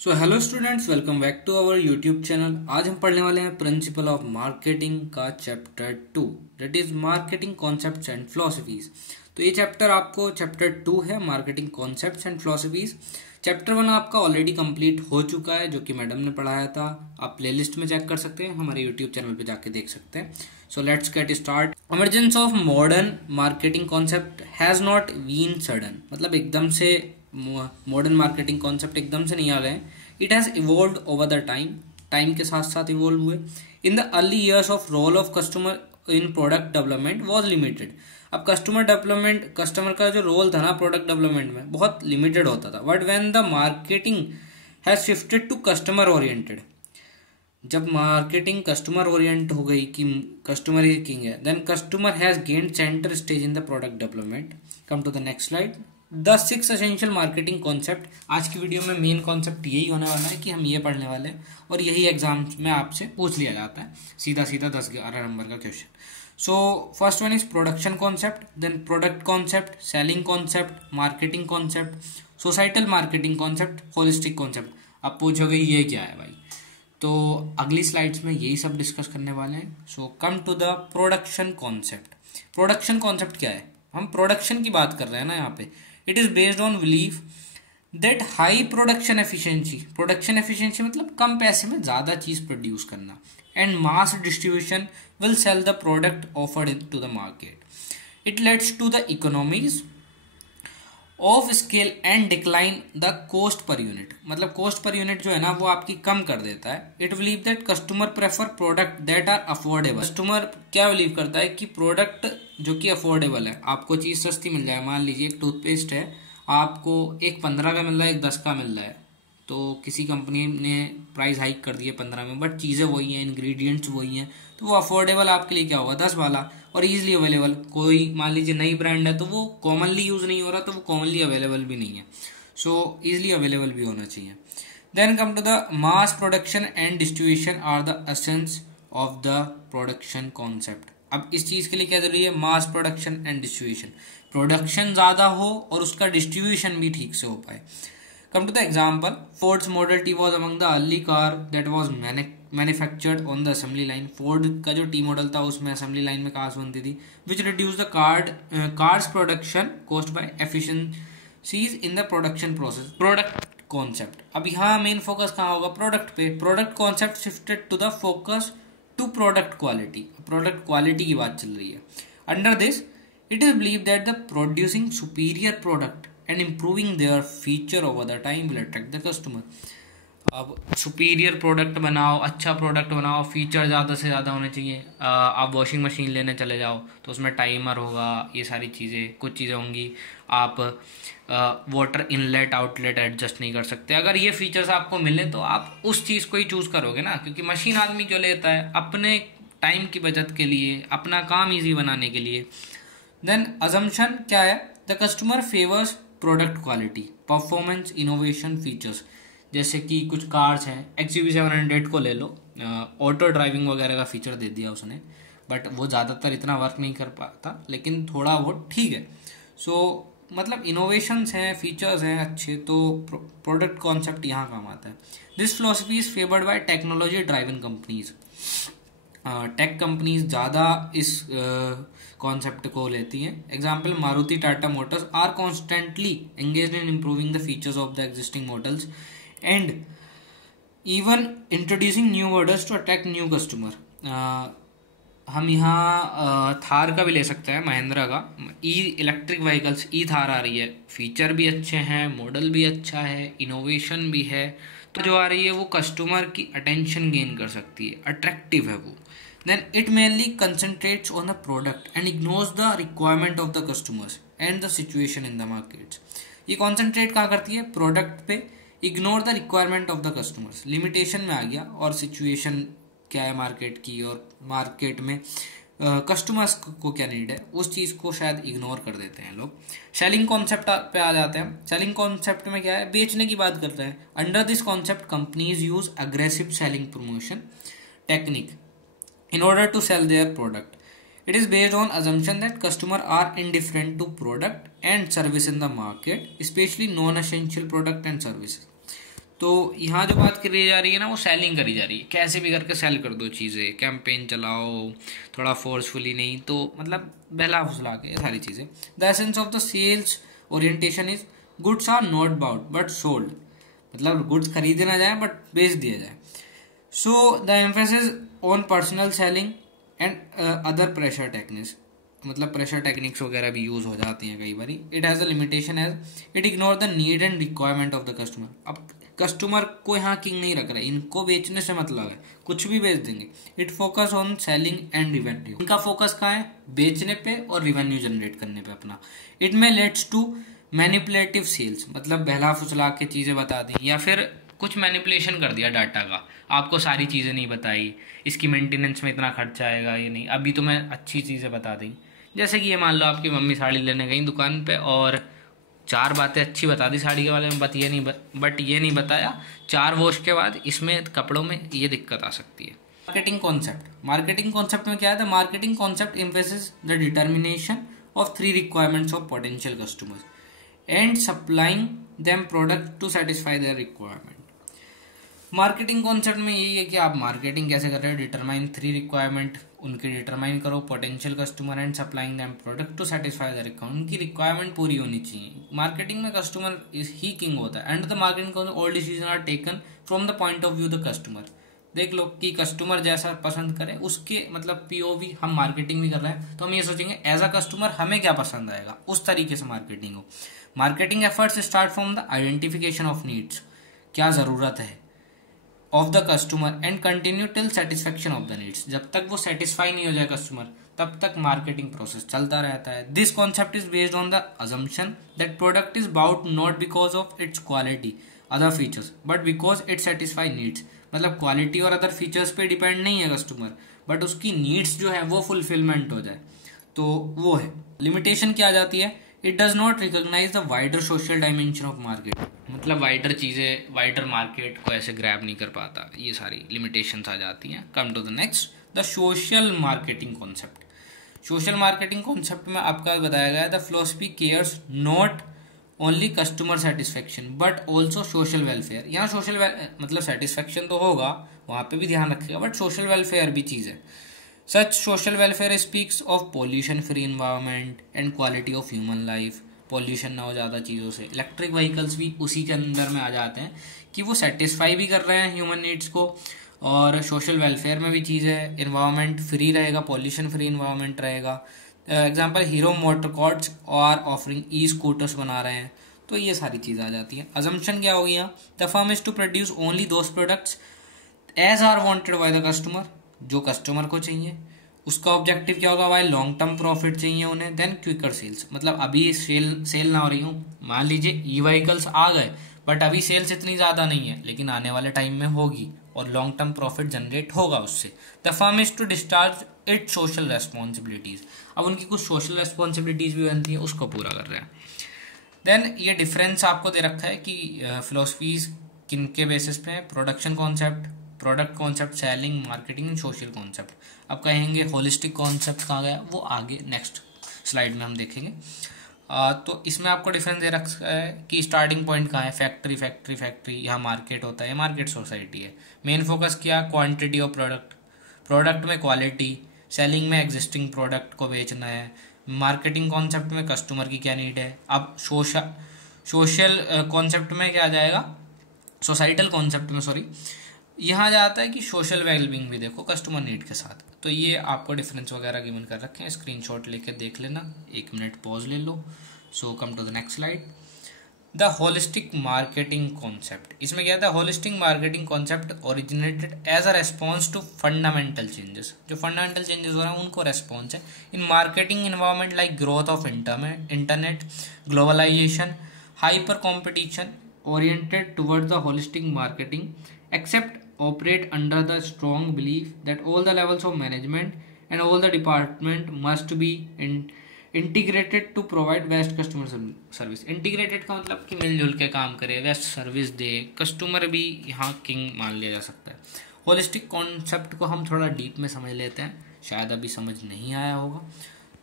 So hello students, welcome back to our YouTube channel. आज हम पढ़ने वाले हैं प्रिंसिपल ऑफ मार्केटिंग का chapter 2, that is marketing concepts and philosophies. तो ये चैप्टर आपको चैप्टर 2 है, marketing concepts and philosophies. Chapter 1 आपका ऑलरेडी कंप्लीट हो चुका है, जो कि मैडम ने पढ़ाया था। आप प्लेलिस्ट में चेक कर सकते हैं, हमारे यूट्यूब चैनल पे जाके देख सकते हैं। So let's get start. Emergence of modern marketing concept has not been sudden, मतलब एकदम से मॉडर्न मार्केटिंग कॉन्सेप्ट एकदम से नहीं आ गए। It has evolved over the time के साथ साथ इवॉल्व हुए। In the early years of role of customer in product development was limited. अब कस्टमर का जो रोल था ना प्रोडक्ट डेवलपमेंट में, बहुत लिमिटेड होता था। But when the marketing has shifted to customer oriented, जब मार्केटिंग कस्टमर ओरिएंट हो गई कि कस्टमर ही किंग है, then customer has gained centre stage in the product development. Come to the next slide. The 6 essential marketing concept. आज की video में main concept यही होने वाला है कि हम ये पढ़ने वाले हैं, और यही एग्जाम में आपसे पूछ लिया जाता है सीधा 10-11 नंबर का question. So first one is production concept, then product concept, selling concept, marketing concept, societal marketing concept, holistic concept. आप पूछोगे ये क्या है भाई, तो अगली स्लाइड्स में यही सब डिस्कस करने वाले हैं। So come to the production concept. Production concept क्या है? हम प्रोडक्शन की बात कर रहे हैं ना यहाँ पे। It is based on belief that high production efficiency मतलब कम पैसे में ज्यादा चीज प्रोड्यूस करना, and mass distribution will sell the product offered to the market. It leads to the economies of scale and decline the cost per unit, मतलब cost per unit जो है ना वो आपकी कम कर देता है। It believe that customer prefer product that are affordable. Customer क्या बिलीव करता है कि प्रोडक्ट जो कि अफोर्डेबल है, आपको चीज सस्ती मिल जाए। मान लीजिए एक टूथपेस्ट है, आपको एक 15 का मिल रहा है, एक 10 का मिल रहा है, तो किसी कंपनी ने प्राइस हाइक कर दी है 15 में, बट चीजें वही हैं, इंग्रेडिएंट्स वही हैं, तो वो अफोर्डेबल आपके लिए क्या होगा, 10 वाला, और इजिली अवेलेबल। कोई मान लीजिए नई ब्रांड है तो वो कॉमनली यूज नहीं हो रहा, तो वो कॉमनली अवेलेबल भी नहीं है, सो इजिली अवेलेबल भी होना चाहिए। Then come to the mass production and distribution are the essence of the production concept. अब इस चीज के लिए क्या जरूरी है? Mass production and distribution. Production ज्यादा हो और उसका डिस्ट्रीब्यूशन भी ठीक से हो पाए। Come to the example, Ford's Model T was among the early car that was manufactured on the assembly line. Ford का जो T मॉडल था उसमें assembly line में cars बनती थी, which reduced the cars production cost by efficiencies in the production process. Product concept. अब यहाँ main focus कहाँ होगा? Product पे। Product concept shifted to the focus to product quality. Product quality की बात चल रही है। Under this, it is believed that the producing superior product and improving their feature over the time will attract the customer. अब superior product बनाओ, अच्छा product बनाओ, feature ज़्यादा से ज़्यादा होने चाहिए। आप वॉशिंग मशीन लेने चले जाओ तो उसमें टाइमर होगा, ये सारी चीज़ें, कुछ चीज़ें होंगी। आप वाटर इनलेट आउटलेट एडजस्ट नहीं कर सकते। अगर ये फीचर्स आपको मिले तो आप उस चीज़ को ही चूज़ करोगे ना, क्योंकि मशीन आदमी क्यों लेता है? अपने टाइम की बचत के लिए, अपना काम ईजी बनाने के लिए। देन अजम्पशन क्या है? The customer favours product quality, performance, innovation, features. जैसे कि कुछ कार्स हैं, XUV700 को ले लो, ऑटो ड्राइविंग वगैरह का फीचर दे दिया उसने, बट वो ज़्यादातर इतना वर्क नहीं कर पाता, लेकिन थोड़ा वो ठीक है। सो मतलब इनोवेशंस हैं, फीचर्स हैं अच्छे, तो प्रोडक्ट कॉन्सेप्ट यहाँ काम आता है। This philosophy is favoured by technology driven companies. Tech companies ज़्यादा इस कॉन्सेप्ट को लेती हैं। Example, Maruti, Tata Motors are constantly engaged in improving the features of the existing models and even introducing new models to attract new customer. हम यहाँ थार का भी ले सकते हैं, महिंद्रा का इलेक्ट्रिक व्हीकल्स, थार आ रही है, फीचर भी अच्छे हैं, मॉडल भी अच्छा है, इनोवेशन भी है, तो जो आ रही है वो कस्टमर की अटेंशन गेन कर सकती है, अट्रैक्टिव है वो। Then it mainly concentrates on the product and ignores the requirement of the customers and the situation in the markets. ये concentrate कहाँ करती है? प्रोडक्ट पे, ignore the requirement of the customers. Limitation में आ गया, और सिचुएशन क्या है मार्केट की, और मार्केट में कस्टमर्स को क्या नीड है, उस चीज को शायद इग्नोर कर देते हैं लोग। सेलिंग कॉन्सेप्ट पे आ जाते हैं। सेलिंग कॉन्सेप्ट में क्या है? बेचने की बात करते हैं। Under this concept companies use aggressive selling promotion technique in order to sell their product. It is based on assumption that customers are indifferent to product and service in the market, especially non-essential product and services. तो यहाँ जो बात करी जा रही है ना, वो सेलिंग करी जा रही है, कैसे भी करके सेल कर दो चीज़ें, कैंपेन चलाओ थोड़ा फोर्सफुली, नहीं तो मतलब बहला फुसला के, सारी चीज़ें। The essence of the sales orientation is goods are not bought but sold, मतलब गुड्स खरीदे ना जाए बट बेच दिया जाए। So the emphasis on personal selling and other pressure techniques, मतलब प्रेशर टेक्निक्स वगैरह भी यूज हो जाती हैं कई बार। It has a limitation as it ignore the need and requirement of the customer. अब कस्टमर को यहाँ किंग नहीं रख रहा है, इनको बेचने से मतलब है, कुछ भी बेच देंगे। It focus on selling and revenue, इनका फोकस कहाँ है, बेचने पे और रिवेन्यू जनरेट करने पे अपना। It may leads to manipulative sales, मतलब बहला फुसला के चीजें बता दी, या फिर कुछ मैनिपुलेशन कर दिया डाटा का, आपको सारी चीजें नहीं बताई, इसकी मेंटेनेंस में इतना खर्चा आएगा ये नहीं, अभी तो मैं अच्छी चीजें बता दी। जैसे कि ये मान लो आपकी मम्मी साड़ी लेने गई दुकान पे और 4 बातें अच्छी बता दी साड़ी के बारे में, बट ये नहीं बताया 4 वॉश के बाद इसमें कपड़ों में ये दिक्कत आ सकती है। मार्केटिंग कॉन्सेप्ट में क्या है, marketing concept emphasis the determination of 3 requirements of potential customers and supplying them product to satisfy their requirement. Marketing concept में यही है कि आप मार्केटिंग कैसे कर रहे हो, डिटरमाइन 3 रिक्वायरमेंट उनकी डिटरमाइन करो, potential customer and supplying them product to satisfy the requirement, उनकी रिक्वायरमेंट पूरी होनी चाहिए। मार्केटिंग में कस्टमर ही किंग होता है and the marketing all decision are taken from the point of view the customer. देख लो कि कस्टमर जैसा पसंद करे उसके, मतलब पीओवी, हम मार्केटिंग भी कर रहे हैं तो हम ये सोचेंगे एज अ कस्टमर हमें क्या पसंद आएगा, उस तरीके से मार्केटिंग हो। Marketing efforts start from the identification of needs, क्या जरूरत है of the customer and continue till satisfaction of the needs, जब तक वो सेटिस्फाई नहीं हो जाए कस्टमर तब तक मार्केटिंग प्रोसेस चलता रहता है। This concept is based on the assumption that product is bought not because of its quality other features but because it satisfy needs, मतलब क्वालिटी और अदर फीचर्स पे डिपेंड नहीं है कस्टमर, बट उसकी needs जो है वो फुलफिलमेंट हो जाए, तो वो है। लिमिटेशन क्या आ जाती है, it does not recognise the wider social dimension of market, मतलब वाइडर चीजें, वाइडर मार्केट को ऐसे ग्रैब नहीं कर पाता, ये सारी लिमिटेशंस आ जाती हैं। Come to the next, the social marketing concept. Social marketing concept में आपका बताया गया है the philosophy cares not only customer satisfaction but also social welfare. यहाँ सोशल मतलब सेटिस्फेक्शन तो होगा, वहां पे भी ध्यान रखेगा, बट सोशल वेलफेयर भी चीज है। Such social welfare speaks of pollution free environment and quality of human life, pollution ना हो ज़्यादा चीज़ों से। इलेक्ट्रिक व्हीकल्स भी उसी के अंदर में आ जाते हैं कि वो सेटिस्फाई भी कर रहे हैं ह्यूमन नीड्स को, और सोशल वेलफेयर में भी चीज़ है, इन्वायरमेंट फ्री रहेगा, पॉल्यूशन फ्री इन्वायरमेंट रहेगा। एग्जाम्पल हीरो मोटरकॉर्ड्स और ऑफरिंग ई स्कूटर्स बना रहे हैं, तो ये सारी चीज़ें आ जाती हैं। अजम्पशन क्या हो गया, the firm is to produce only those products as are wanted by the customer, जो कस्टमर को चाहिए। उसका ऑब्जेक्टिव क्या होगा, भाई लॉन्ग टर्म प्रॉफिट चाहिए उन्हें। देन क्विकर सेल्स, मतलब अभी सेल ना हो रही हूँ, मान लीजिए ई व्हीकल्स आ गए बट अभी सेल्स इतनी ज्यादा नहीं है, लेकिन आने वाले टाइम में होगी और लॉन्ग टर्म प्रॉफिट जनरेट होगा उससे। The firm is to discharge it social responsibilities, अब उनकी कुछ सोशल रेस्पॉन्सिबिलिटीज भी बनती है, उसको पूरा कर रहे हैं। देन ये डिफरेंस आपको दे रखा है कि फिलोसफीज किन के बेसिस पे है, production concept, product concept, selling, marketing, social concept. अब कहेंगे होलिस्टिक कॉन्सेप्ट कहाँ गया, वो आगे नेक्स्ट स्लाइड में हम देखेंगे। तो इसमें आपको डिफरेंस दे रखा है कि स्टार्टिंग पॉइंट कहाँ है, फैक्ट्री, यहाँ मार्केट होता है, मार्केट सोसाइटी है। मेन फोकस क्या, क्वांटिटी ऑफ प्रोडक्ट में क्वालिटी, सेलिंग में एग्जिस्टिंग प्रोडक्ट को बेचना है, मार्केटिंग कॉन्सेप्ट में कस्टमर की क्या नीड है। अब सोशल कॉन्सेप्ट में क्या आ जाएगा, सोसाइटल कॉन्सेप्ट में सॉरी, यहाँ जाता है कि सोशल वेलबींग भी देखो कस्टमर नीड के साथ। तो ये आपको डिफरेंस वगैरह गिवन कर रखे हैं, स्क्रीनशॉट लेके देख लेना, 1 मिनट पॉज ले लो। So come to the next slide, the holistic marketing concept. इसमें क्या था, holistic marketing concept originated as a response to fundamental changes, जो फंडामेंटल चेंजेस हो रहे हैं उनको रेस्पॉन्स है in marketing environment like growth of internet, globalisation, hyper competition oriented towards the holistic marketing except operate under the strong belief that all the levels of management and all the department must be integrated to provide best customer service। integrated का मतलब कि मिलजुल के काम करे, best service दे, customer भी यहाँ king मान लिया जा सकता है। होलिस्टिक कॉन्सेप्ट को हम थोड़ा डीप में समझ लेते हैं, शायद अभी समझ नहीं आया होगा।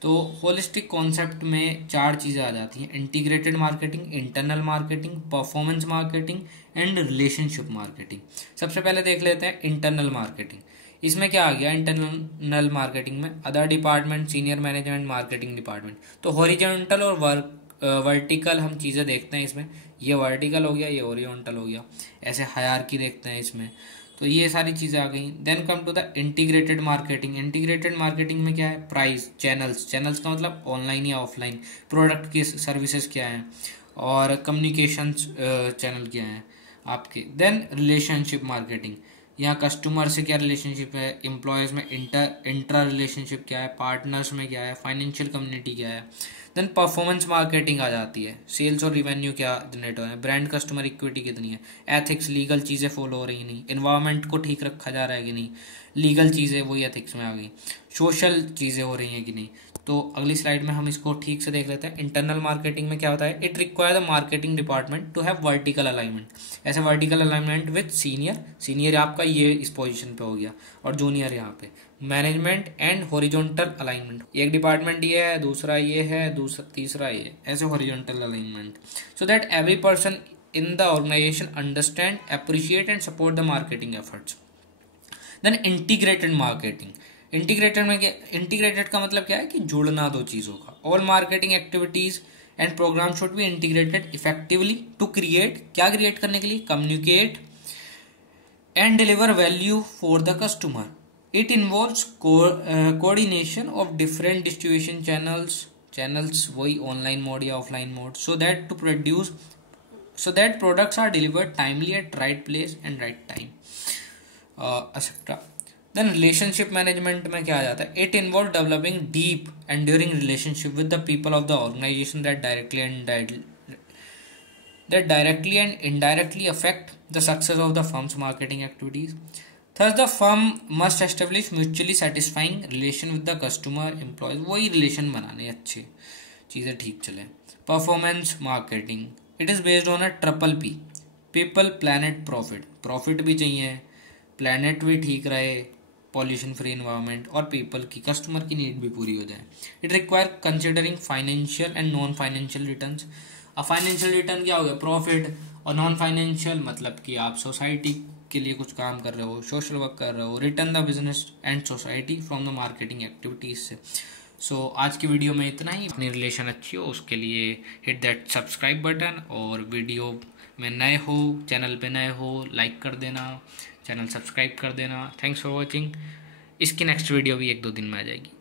तो होलिस्टिक कॉन्सेप्ट में 4 चीज़ें आ जाती हैं: integrated marketing, internal marketing, performance marketing and relationship marketing. सबसे पहले देख लेते हैं इंटरनल मार्केटिंग। इसमें क्या आ गया इंटरनल मार्केटिंग में? Other department, senior management, marketing department. तो हॉरिजॉन्टल और वर्टिकल हम चीज़ें देखते हैं इसमें। ये वर्टिकल हो गया, ये हॉरिजॉन्टल हो गया, ऐसे हायरार्की देखते हैं इसमें। तो ये सारी चीज़ें आ गई। Then come to the integrated marketing. Integrated marketing में क्या है? प्राइस, चैनल्स का मतलब ऑनलाइन या ऑफलाइन, प्रोडक्ट की सर्विसेज क्या हैं, और कम्युनिकेशंस चैनल क्या हैं आपके। देन रिलेशनशिप मार्केटिंग, यहाँ कस्टमर से क्या रिलेशनशिप है, एम्प्लॉयज़ में इंट्रा रिलेशनशिप क्या है, पार्टनर्स में क्या है, फाइनेंशियल कम्युनिटी क्या है। देन परफॉर्मेंस मार्केटिंग आ जाती है, सेल्स और रिवेन्यू क्या जनरेट हो रहा है, ब्रांड कस्टमर इक्विटी कितनी है, एथिक्स, लीगल चीज़ें फॉलो हो रही नहीं, इन्वायरमेंट को ठीक रखा जा रहा है कि नहीं, लीगल चीज़ें वही एथिक्स में आ गई, सोशल चीज़ें हो रही हैं कि नहीं। तो अगली स्लाइड में हम इसको ठीक से देख लेते हैं। इंटरनल मार्केटिंग में क्या होता है? It require the marketing department to have vertical alignment. ऐसे वर्टिकल अलाइनमेंट विद सीनियर आपका ये इस पोजीशन पे हो गया, और जूनियर यहाँ पे मैनेजमेंट, एंड हॉरिजॉन्टल अलाइनमेंट। एक डिपार्टमेंट ये है, दूसरा ये है, दूसरा तीसरा ये, ऐसे horizontal alignment, so that every person in the organisation understand, appreciate and support the marketing efforts. Then integrated marketing. Integrated का मतलब क्या है कि जुड़ना दो चीजों का। All marketing activities and program should be integrated effectively to create, क्या क्रिएट करने के लिए? Communicate and deliver value for the customer. It involves coordination of different distribution channels वही ऑनलाइन मोड या offline mode, so that products are delivered timely at right place and right time, etcetera. Then relationship management में क्या आ जाता है? It involve developing deep enduring relationship with the people of the organisation that directly and indirectly affect the success of the firm's marketing activities. Thus, the firm must establish mutually satisfying relation with the customer, employees, वही relation बनाने अच्छे, चीज़ें ठीक चले। Performance marketing, it is based on a triple P: people, planet, profit। Profit भी चाहिए, planet भी ठीक रहे, पॉल्यूशन फ्री इन्वायरमेंट, और पीपल की, कस्टमर की नीड भी पूरी हो जाए। It require considering financial and non financial returns. अब फाइनेंशियल रिटर्न क्या हो गया? प्रॉफिट। और नॉन फाइनेंशियल मतलब कि आप सोसाइटी के लिए कुछ काम कर रहे हो, सोशल वर्क कर रहे हो, return the business and society from the marketing activities से। सो आज की वीडियो में इतना ही। अपनी रिलेशन अच्छी हो उसके लिए हिट दैट सब्सक्राइब बटन, और वीडियो में नए हो, चैनल पे नए हो, लाइक कर देना, चैनल सब्सक्राइब कर देना। Thanks for watching. इसकी नेक्स्ट वीडियो भी 1-2 दिन में आ जाएगी।